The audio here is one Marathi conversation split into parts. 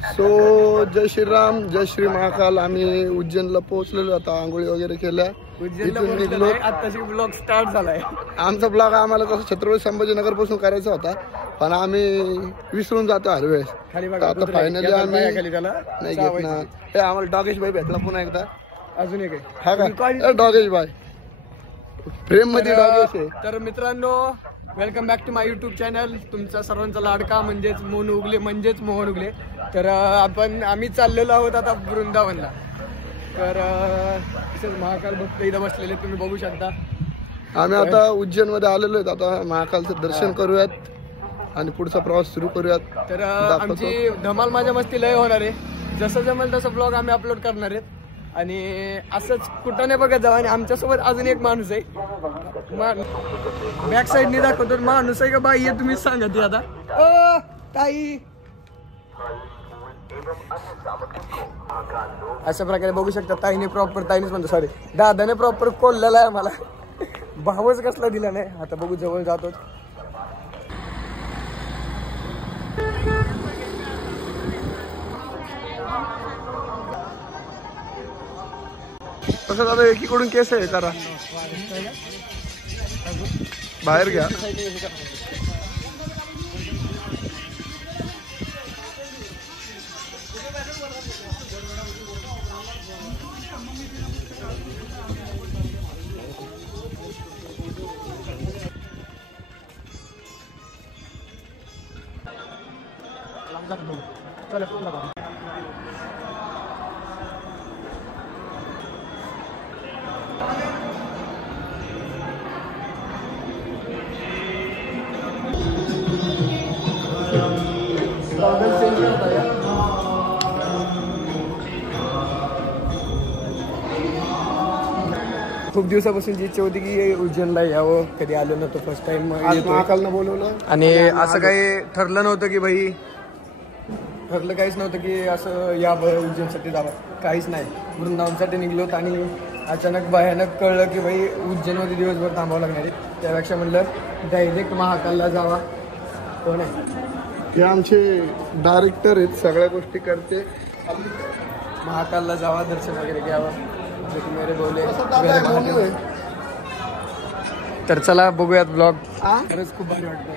सो जय श्रीराम, जय श्री महाकाल. आम्ही उज्जैनला पोहोचलेलो आता, आंघोळी वगैरे केल्या, इथून निघलो. आताशी ब्लॉग स्टार्ट झालाय. आमचा ब्लॉग आम्हाला कसं छत्रपती संभाजीनगर पासून करायचा होता, पण आम्ही विसरून जातो हर वेळेस. आता फायनली आम्ही नाही घेत ना. हे आम्हाला डॉगेश भाई भेटला पुन्हा एकदा. अजून एक हा का डॉगेश भाई, प्रेम मध्ये डॉगेश आहे. तर मित्रांनो, welcome back to my YouTube channel. तुमचा सर्वांचा लाडका म्हणजेच मोहन उगले, म्हणजेच मोहन उगले. तर आम्ही चाललेलो आहोत आता वृंदावनला. तर महाकाल भक्त इथं बसलेले तुम्ही बघू शकता. आम्ही आता उज्जैन मध्ये आलेलो आहेत. आता महाकालचं दर्शन करूयात आणि पुढचा प्रवास सुरू करूयात. तर आमची धमाल माझ्या मस्ती लय होणार आहे. जसं जमेल तसं ब्लॉग आम्ही अपलोड करणार आहेत. आणि असंच कुठं नाही बघत जाऊ. आणि आमच्यासोबत अजून एक माणूस आहे, बॅक साईडने दाखवतो. माणूस आहे का बाई आहे तुम्हीच सांगा ती आता. ओ ताई, अशा प्रकारे बघू शकता. ताईने प्रॉपर, ताईनेच म्हणतो सॉरी, दादाने प्रॉपर कोल्लेला आहे मला. भावच कसला दिला नाही. आता बघू, जवळ जातो. कसं दादा, एकीकडून केस आहे करा, बाहेर घ्या. खूप दिवसापासून इच्छा होती की उज्जैनला यावं, कधी आलो नव्हतं, फर्स्ट टाइम महाकालनं बोलवलं. आणि असं काही ठरलं नव्हतं की भाई, ठरलं काहीच नव्हतं की असं या उज्जैनसाठी जावं, काहीच नाही. वृंदावनसाठी निघलोत आणि अचानक भयानक कळलं की भाई उज्जैनमध्ये दिवसभर थांबावं लागणार आहे. त्यापेक्षा म्हणलं डायरेक्ट महाकालला जावा. कोण आहे हे आमचे डायरेक्टर आहेत, सगळ्या गोष्टी करते. महाकालला जावा, दर्शन वगैरे घ्यावं. मेरे बोले तर चला बघूयात ब्लॉग. खरंच खूप भारी वाटतं.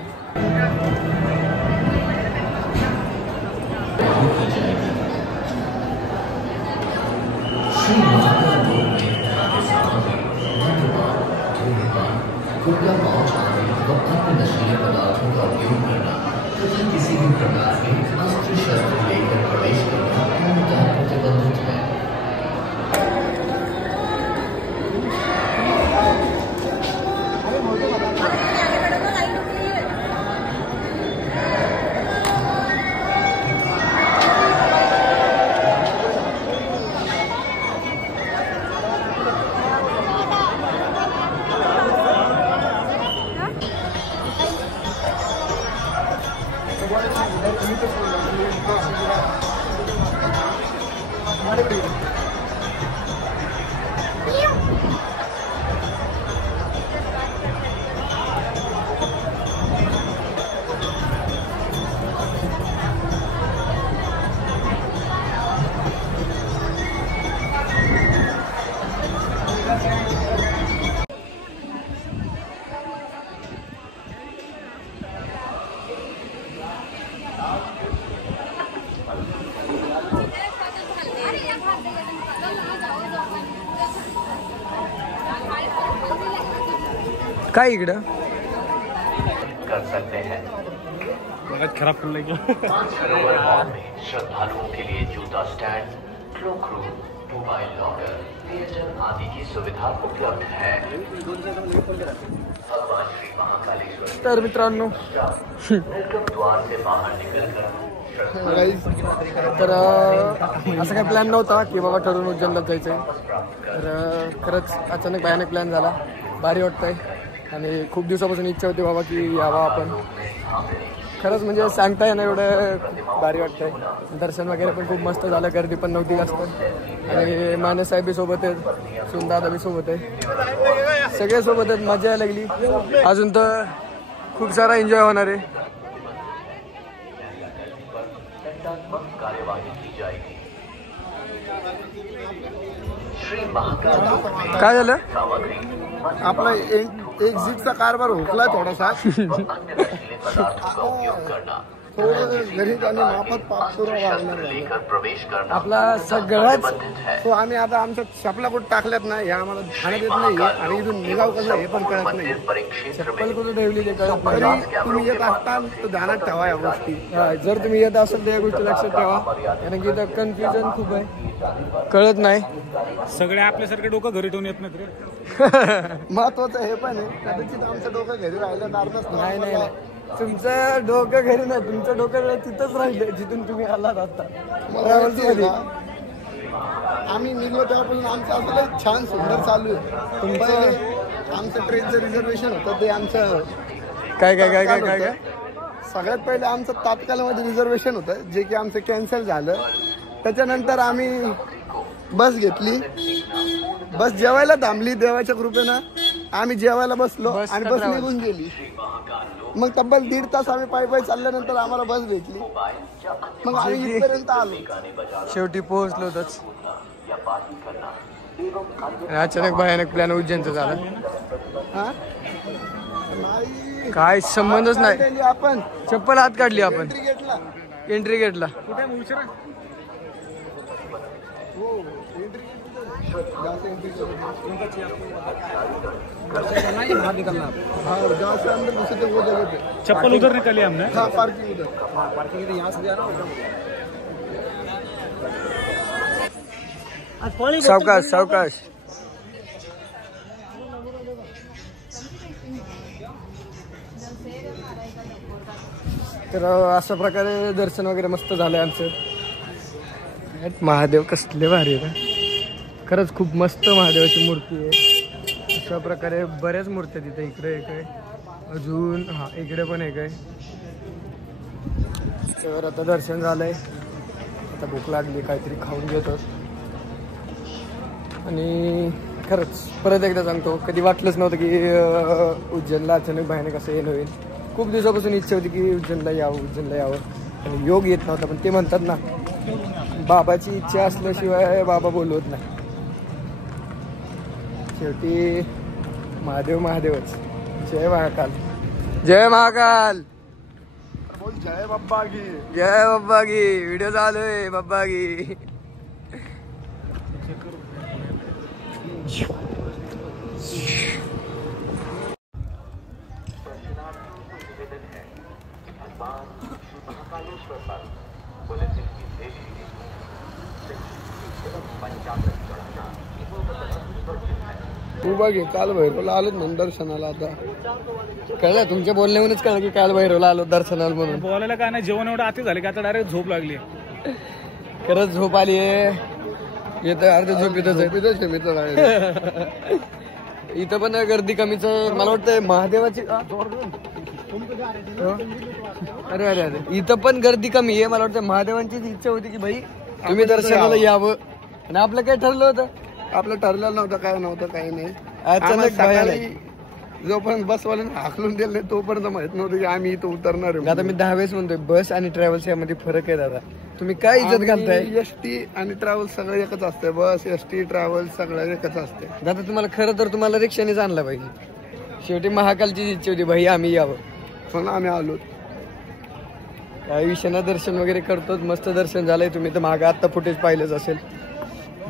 किसी भी प्रकार के अस्त्र शस्त्र लेकर प्रवेश करना पूर्णतः प्रतिबंधित है. काय इकडं कर सकते हैं. खराब कर लेंगे. श्रद्धालुओं के लिए जूता stand, cloak room, mobile locker, theatre आदि की सुविधा उपलब्ध है. भगवान श्री महाकालेश्वर. तर मित्रांनो, द्वार से बाहर निकलकर तर असं काही प्लॅन नव्हता की बाबा ठरवून उज्जैनला जायचंय. तर खरंच अचानक भयानक प्लॅन झाला. भारी वाटतंय आणि खूप दिवसापासून इच्छा होती बाबा की यावा आपण. खरंच म्हणजे सांगता येणार एवढं भारी वाटतंय. दर्शन वगैरे पण खूप मस्त झालं, गर्दी पण नव्हती जास्त. आणि माने साहेब बी सोबत आहेत, सुंदादा बी सोबत आहे, सगळे सोबत आहेत. मजा यायला लागली. अजून तर खूप सारा एन्जॉय होणार आहे. दंडात्मक कार्यवाही की जाएगी। श्री महाकाल काय झालं? सामग्री आपला एक्झिटचा कारभार हुकलाय थोडासा. व अन्य नशीले पदार्थों का उपयोग करना, थोडं गणित आणि माफत पाठपुरावा लागणार आहे. लेकर प्रवेश करना आपला सगळाच प्रतिबंधित है। तो आम्ही आता आमच्या चपला कुठं टाकल्यात ना, हे आम्हाला ठाण्यात येत नाहीये आणि इथून निघाव कसं हे पण कळत नाही. मंदिर परिक्षेत्र चप्पल में कुठे ठेवली ते कळत तरी नाही. तुम्ही येत असताल तर ध्यानात ठेवा या गोष्टी. हा, जर तुम्ही येत असाल तर या गोष्टी लक्षात ठेवा, कारण की इथं कन्फ्युजन खूप आहे, कळत नाही. सगळे आपल्यासारखे डोकं घरी ठेवून येत नाहीत रे. महत्वाचं हे पण आहे, कदाचित आमचं डोकं घरी राहिलं तर अर्धच नाही नाही नाही. तुमचं डोकं घरी नाही, तुमचं डोकं तिथंच राहिलं जिथून तुम्ही आलात आता. मला माहिती आहे ना, आम्ही निघलो तेव्हापासून आमचं असं लय छान सुंदर चालू आहे. पहिले आमचं ट्रेनचं रिझर्वेशन होतं ते आमचं काय काय काय काय काय काय सगळ्यात पहिले आमचं तात्काळमध्ये रिझर्वेशन होतं, जे की आमचं कॅन्सल झालं. त्याच्यानंतर आम्ही बस घेतली, बस जेवायला थांबली. देवाच्या कृपेनं आम्ही जेवायला बसलो बस आणि का बस travel? निघून गेली. मग तब्बल 1.5 तास आम्ही पायी पायी चालल्यानंतर आम्हाला बस भेटली. मग आम्ही इथपर्यंत आलो. शेवटी पोहोचलोच. अचानक भयानक प्लॅन उज्जैनचा झाला. हा? नाही. काय संबंधच नाही. गेली आपण चप्पल हात काढली आपण एंट्री गेटला. एंट्री गेटला. कुठे मग उशिरा? हाँ, जहाँ से अंदर घुसे थे वो जगह पे. चप्पल उधर निकाली हमने. हाँ, पार्किंग उधर. सावकाश सावकाश. तर अशा प्रकारे दर्शन वगैरे मस्त झालंय आमचं. महादेव कसले भारी आहे ना, खरंच खूप मस्त महादेवाची मूर्ती आहे. अशा प्रकारे बऱ्याच मूर्त्या तिथे, इकडे एक आहे अजून, हा इकडे पण एक आहे. तर आता दर्शन झालंय, आता भूक लागली, काहीतरी खाऊन घेतो. आणि खरंच परत एकदा सांगतो, कधी वाटलंच नव्हतं की उज्जैनला अचानक भयानक असं येणं होईल. खूप दिवसापासून इच्छा होती की उज्जैनला यावं आणि योग येत नव्हता. पण ते म्हणतात ना, बाबाची इच्छा असल्याशिवाय बाबा बोलवत नाही. शेवटी महादेव महादेवच. जय महाकाल, जय महाकाल, बोल जय बाप्पा की. जय बाप्पा की. व्हिडिओ चालू आहे बाप्पा की. तू बघ, काल भैरवला आलोच म्हणून दर्शनाला. आता कळलं तुमच्या बोलण्यावरूनच कळलं की काल भैरवला आलो दर्शनाला म्हणून. बोलायला काय नाही, जेवण एवढं आती झाले की आता डायरेक्ट झोप लागली. खरंच झोप आली आहे. येतं अर्ध्या झोपेतच आहे. झोपेतच आहे मित्र आहे. इथं पण गर्दी कमीच आहे. मला वाटतं महादेवाची अरे अरे अरे इथं पण गर्दी कमी आहे. मला वाटतं महादेवांचीच इच्छा होती की भाई तुम्ही दर्शनाला यावं, आणि आपलं काय ठरलं होतं, आपलं ठरलेलं नव्हतं, काय नव्हतं, काही नाही. अचानक सकाळी जोपर्यंत बसवाल्याने हाकलून दिले तोपर्यंत माहित नव्हतं की आम्ही इथं उतरणार आहे. आता मी 10 वेळेस म्हणतोय, बस आणि ट्रॅव्हल्स यामध्ये फरक आहे दादा. तुम्ही काय इज्जत घालताय. एसटी आणि ट्रॅव्हल्स सगळं एकच असते. बस, एसटी, ट्रॅव्हल्स सगळं एकच असते. दादा तुम्हाला खरं तर तुम्हाला रिक्षानेच आणला पाहिजे. शेवटी महाकालची इच्छा होती भाई आम्ही यावं, पण आम्ही आलो. काही विषयानं दर्शन वगैरे करतो. मस्त दर्शन झालंय. तुम्ही तर मागं आत्ता फुटेज पाहिलंच असेल.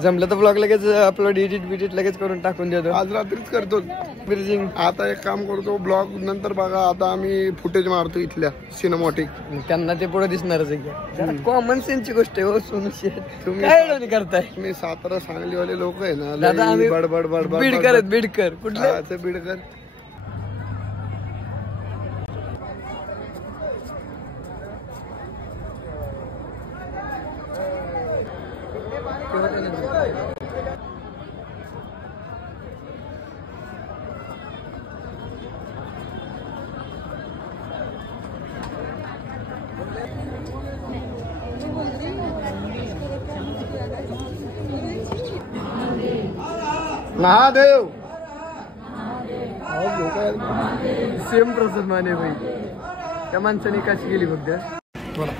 जमलं तर ब्लॉग लगेच अपलोड एडिट लगेच करून टाकून देतो. आज रात्रीच करतो ब्रिजिंग. आता एक काम करतो, ब्लॉग नंतर बघा. आता आम्ही फुटेज मारतो इथल्या सिनेमॅटिक. त्यांना ते पुढे दिसणारच आहे. कॉमन सेन्सची गोष्ट आहे. हो सोनू शेठ, तुम्ही काय करताय. मी सातारा सांगलीवाले लोक आहे ना, दादा आम्ही बडबड बडबड बीडकर कुठले ते बीडकर. महादेव सेम प्रोसेस माने भाई. त्या माणसाने कशी गेली फक्त. बोला.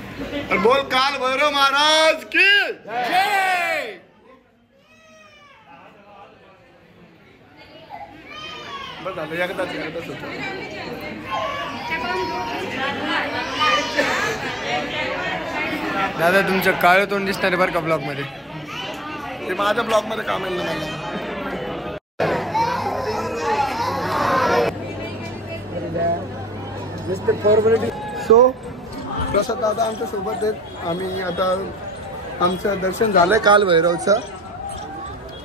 और बोल काल भैरव महाराज की बस झालं एकदाच होतं. दादा तुमचं काळं तोंड दिसणार बरं का ब्लॉग मध्ये. ते माझ्या ब्लॉग मध्ये काम येईल ना मला. सो प्रसाद दादा आमच्या सोबत आहेत. आम्ही आता आमचं दर्शन झालंय काल भैरवचं.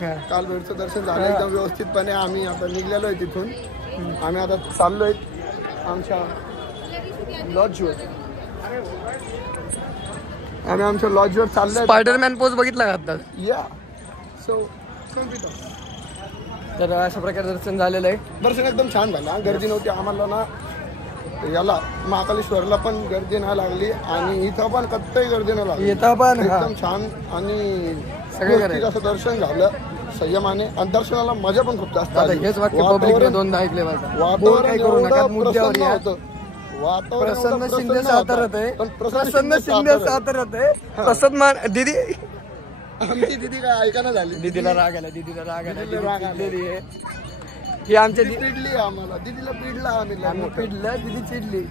काल भैरवचं दर्शन झालं एकदम व्यवस्थितपणे. आम्ही आता निघलेलो आहे तिथून. आम्ही आता चाललोय आमच्या लॉजवर. आम्ही आमच्या लॉजवर चाललोय. स्पायडरमॅन पोज बघितला का आता? या सो तर अशा प्रकारे दर्शन झालेलं आहे. दर्शन एकदम छान झालं. गर्दी नव्हती आम्हाला ना. याला महाकालेश्वरला पण गर्दी नाही लागली आणि इथं पण कत्तही गर्दी नाही लागली. इथं पण एकदम छान आणि सगळं असं दर्शन झालं संयमाने. आणि दर्शनाला मजा पण खूप जास्त आली. हेच वाक्य पब्लिकने दोनदा ऐकले माझं. वातावरण काही करू नका एवढं मुद्द्यावर प्रसन्न या. होतं. वातावरण प्रसन्न एवढं शिंदे प्रसन्न होतं. सातारत आहे. पण प्रसन्न शिंदे सातारत आहे. प्रसन्न मान दीदी आमची दिदी काय ऐकायला झाली. दीदीला राग आला. दीदीला राग आला. दीदीला राग आला. चिडलेली आहे. ही आमच्या दिदी पिडली आम्हाला. दिदीला पिडला आम्ही आम्ही पिडलं. दीदी चिडली.